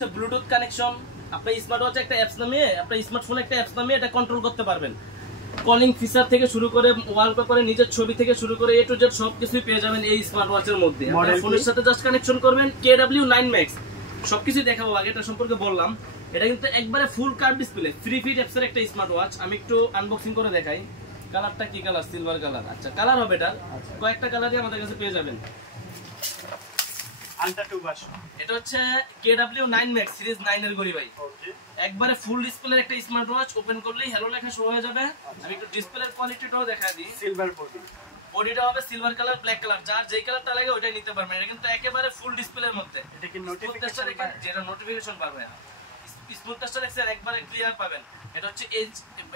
Bluetooth connection, আপনার smart watch একটা apps নামিয়ে আপনার স্মার্টফোন একটা অ্যাপস নামিয়ে এটা কন্ট্রোল করতে পারবেন। কলিং ফিচার থেকে শুরু করে ওয়ালপেপারে নিজের ছবি থেকে শুরু করে এ টু জেড সবকিছুই পেয়ে যাবেন এই স্মার্ট ওয়াচের মধ্যে। আপনার ফোনের সাথে জাস্ট কানেকশন করবেন, KW9 Max সবকিছু দেখাবো। আগে এটা সম্পর্কে বললাম, এটা কিন্তু একবারে full curve display free fit apps এর একটা স্মার্ট ওয়াচ। আমি একটু আনবক্সিং করে দেখাই। কালারটা কি কালার? Silver colour. আচ্ছা, কালার হবে এটা কয়েকটা কালারই আমাদের কাছে পেয়ে যাবেন। আলট্রা 2 ভার্সন, এটা হচ্ছে KW9 Max সিরিজ 9 এর গড়ি ভাই। ওকে, একবারে ফুল ডিসপ্লের একটা স্মার্ট ওয়াচ। ওপেন করলেই হ্যালো লেখা শুরু হয়ে যাবে। আমি একটু ডিসপ্লের কোয়ালিটিটাও দেখাই দিই। সিলভার বডি, বডিটা হবে সিলভার কালার, ব্ল্যাক কালার, যার যেই কালারটা লাগে ওটাই নিতে পারবেন। এটা কিন্তু একেবারে ফুল ডিসপ্লের মধ্যে। এটা কি নোটিফিকেশন দেখেন, যেটা নোটিফিকেশন পাবেন, স্মুথ টাচটা দেখছেন একবারে ক্লিয়ার পাবেন। এটা হচ্ছে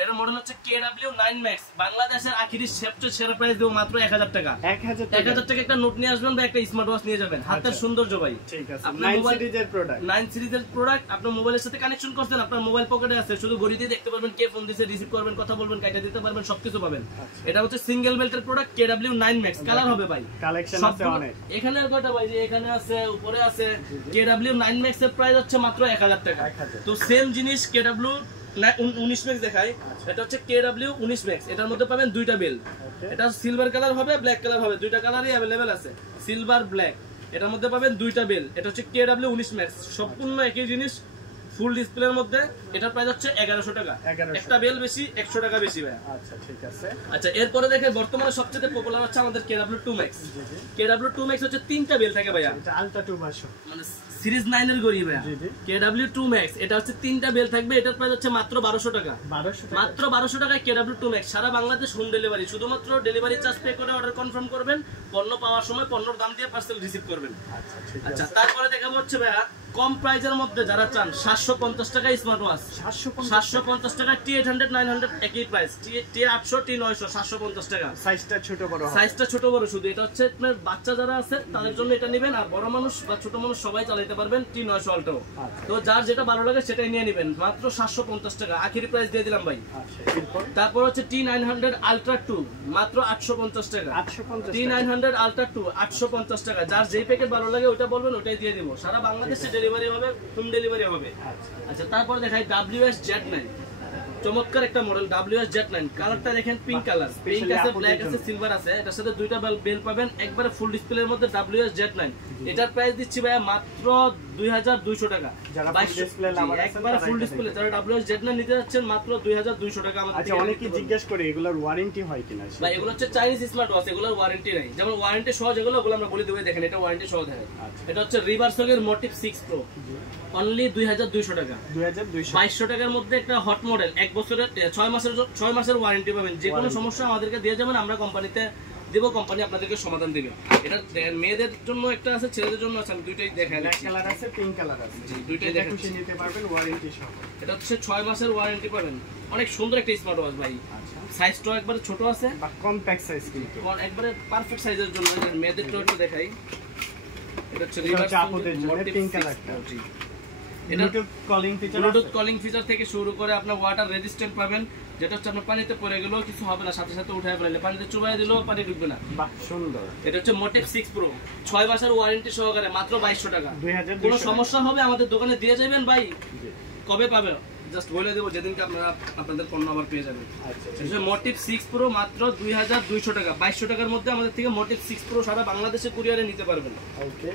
এর মডেল হচ্ছে KW9 Max। বাংলাদেশের আখিরি সবচেয়ে সেরা প্রাইস দেব মাত্র 1000 টাকা। 1000 টাকা একটা নোট নিয়ে আসবেন বা একটা স্মার্ট ওয়াচ নিয়ে যাবেন। হাতের সৌন্দর্য ভাই। ঠিক আছে, 9 সিরিজের প্রোডাক্ট, 9 সিরিজের প্রোডাক্ট আপনার মোবাইলের সাথে কানেকশন করছেন, আপনার মোবাইল পকেটে আছে, শুধু ঘড়িতেই দেখতে পারবেন কে ফোন দিয়েছে, রিসিভ করবেন, কথা বলবেন, কাইটা দিতে পারবেন, সবকিছু পাবেন। এটা হচ্ছে সিঙ্গেল বেল্টের প্রোডাক্ট KW9 Max। কালার হবে ভাই, কালেকশন আছে অনেক। এখানে আর কয়টা ভাই, যে এখানে আছে, উপরে আছে। KW9 Max এর প্রাইস হচ্ছে মাত্র 1000 টাকা। তো সেম জিনিস KW19 Max দেখাই। এটা হচ্ছে KW19 Max। এটার মধ্যে পাবেন দুইটা বেল। এটা সিলভার কালার হবে, ব্ল্যাক কালার হবে, দুইটা কালারই अवेलेबल আছে, সিলভার ব্ল্যাক। এটার মধ্যে পাবেন দুইটা বেল। এটা হচ্ছে KW19 Max, সম্পূর্ণ একই জিনিস, ফুল ডিসপ্লের মধ্যে। এটার প্রাইস হচ্ছে 1100 টাকা। একটা বেল বেশি, 100 টাকা বেশি ভাই। আচ্ছা, ঠিক আছে। আচ্ছা, এরপরে দেখেন বর্তমানে সবচেয়ে পপুলার হচ্ছে আমাদের KW2 Max। KW2 Max হচ্ছে তিনটা বেল থাকে ভাইয়া। এটা আলট্রা 2 ভার্সন, মানে সিরিজ 9 এর গড়ি ভাইয়া। KW2 Max এটা হচ্ছে তিনটা বেল থাকবে। এটার প্রাইস হচ্ছে মাত্র 1200 টাকা। মাত্র 1200 টাকায় KW2 Max। সারা বাংলাদেশ হোম ডেলিভারি। শুধুমাত্র ডেলিভারি চার্জ পে করে অর্ডার কনফার্ম করবেন। পণ্য পাওয়ার সময় পণ্যর দাম দিয়ে পার্সেল রিসিভ করবেন। আচ্ছা, তারপরে দেখাবো হচ্ছে ভাইয়া কম প্রাইজের মধ্যে যারা চান 750 টাকা স্মার্ট ওয়াচ। 750 টাকা। T800 900 একই প্রাইস। T800 T900 750 টাকা। সাইজটা ছোট বড় হবে, সাইজটা ছোট বড় শুধু। এটা হচ্ছে আপনার বাচ্চা যারা আছে তাদের জন্য এটা নেবেন, আর বড় মানুষ বা ছোট মানুষ সবাই চালাতে পারবেন T900 আলট্রা। তো যার যেটা ভালো লাগে সেটাই নিয়ে নেবেন। মাত্র 750 টাকা আখেরি প্রাইস দিয়ে দিলাম ভাই। তারপর হচ্ছে T900 আলট্রা 2 মাত্র 850 টাকা। T900 আলট্রা 2 850 টাকা। যার যেই প্যাকেট ভালো লাগে ওটা বলবেন, ওটাই দিয়ে দেব। সারা বাংলাদেশে ডেলিভারি হবে, হোম ডেলিভারি হবে। আচ্ছা, তারপর দেখাই WS-Z9। চমৎকার একটা মডেল WS-Z9। কালারটা দেখেন পিঙ্ক কালার, পিঙ্ক আছে, ব্ল্যাক আছে, সিলভার আছে। এটার সাথে দুইটা বেল পাবেন, একবারে ফুল ডিসপ্লের মধ্যে WS-Z9। এটার প্রাইস দিচ্ছি ভাইয়া মাত্র 2200 টাকা। একবারে ফুল ডিসপ্লে যারা WS-Z9 নিতে যাচ্ছেন মাত্র 2200 টাকা আমাদের। আচ্ছা, অনেকেই জিজ্ঞেস করে এগুলোর ওয়ারেন্টি হয় কিনা। ভাই এগুলো হচ্ছে চাইনিজ স্মার্ট ওয়াচ, এগুলোর ওয়ারেন্টি নাই। যেমন ওয়ারেন্টি সহ যেগুলো, ওগুলো আমরা বলে দেব। দেখেন এটা ওয়ারেন্টি সহ দেখায়। এটা হচ্ছে রিভার্সের মোটিভ 6 Pro, অনলি 2200 টাকা। 2200 টাকার মধ্যে একটা হট মডেল, 1 বছরের 6 মাসের ওয়ারেন্টি পাবেন। যে কোনো সমস্যা আমাদেরকে দিয়ে যাবেন, আমরা কোম্পানিতে দেব, কোম্পানি আপনাদেরকে সমাধান দিবে। এটা মেয়েদের জন্য একটা আছে, ছেলেদের জন্য আছে। আমি দুইটাই দেখাই, ব্ল্যাক কালার আছে, পিঙ্ক কালার আছে। জি, দুইটাই দেখাচ্ছি, নিতে পারবেন ওয়ারেন্টি সহ। এটা হচ্ছে 6 মাসের ওয়ারেন্টি পাবেন। অনেক সুন্দর একটা স্মার্ট ওয়াচ ভাই। সাইজটাও একবারে ছোট আছে, বা কম্প্যাক্ট সাইজ, কিন্তু একবারে পারফেক্ট সাইজের জন্য। মেয়েদেরটাও একটু দেখাই। এটা হচ্ছে রিভার্স জন্য পিঙ্ক কালারটা। জি, ব্লুটুথ কলিং ফিচার থেকে শুরু করে আপনার ওয়াটার রেজিস্ট্যান্ট পাবেন, যেটা হচ্ছে আপনার পানিতে পড়ে গেলেও কিছু হবে না, সাথে সাথে উঠায় ফেললে, পানিতে চুবাই দিলেও পানি ঢুকবে না। বাহ, সুন্দর। এটা হচ্ছে মোটিভ 6 Pro 6 মাসের ওয়ারেন্টি সহকারে, মাত্র 2200 টাকা। কোনো সমস্যা হবে আমাদের দোকানে দিয়ে যাবেন ভাই। কবে পাবে জাস্ট বলে দেবো, যেদিনকে আপনারা আপনাদের পণ্য আবার পেয়ে যাবেন। আচ্ছা, মোটিভ 6 Pro মাত্র 2200 টাকা। 2200 টাকার মধ্যে আমাদের থেকে মোটিভ 6 Pro সারা বাংলাদেশে কুরিয়ারে নিতে পারবেন। ওকে।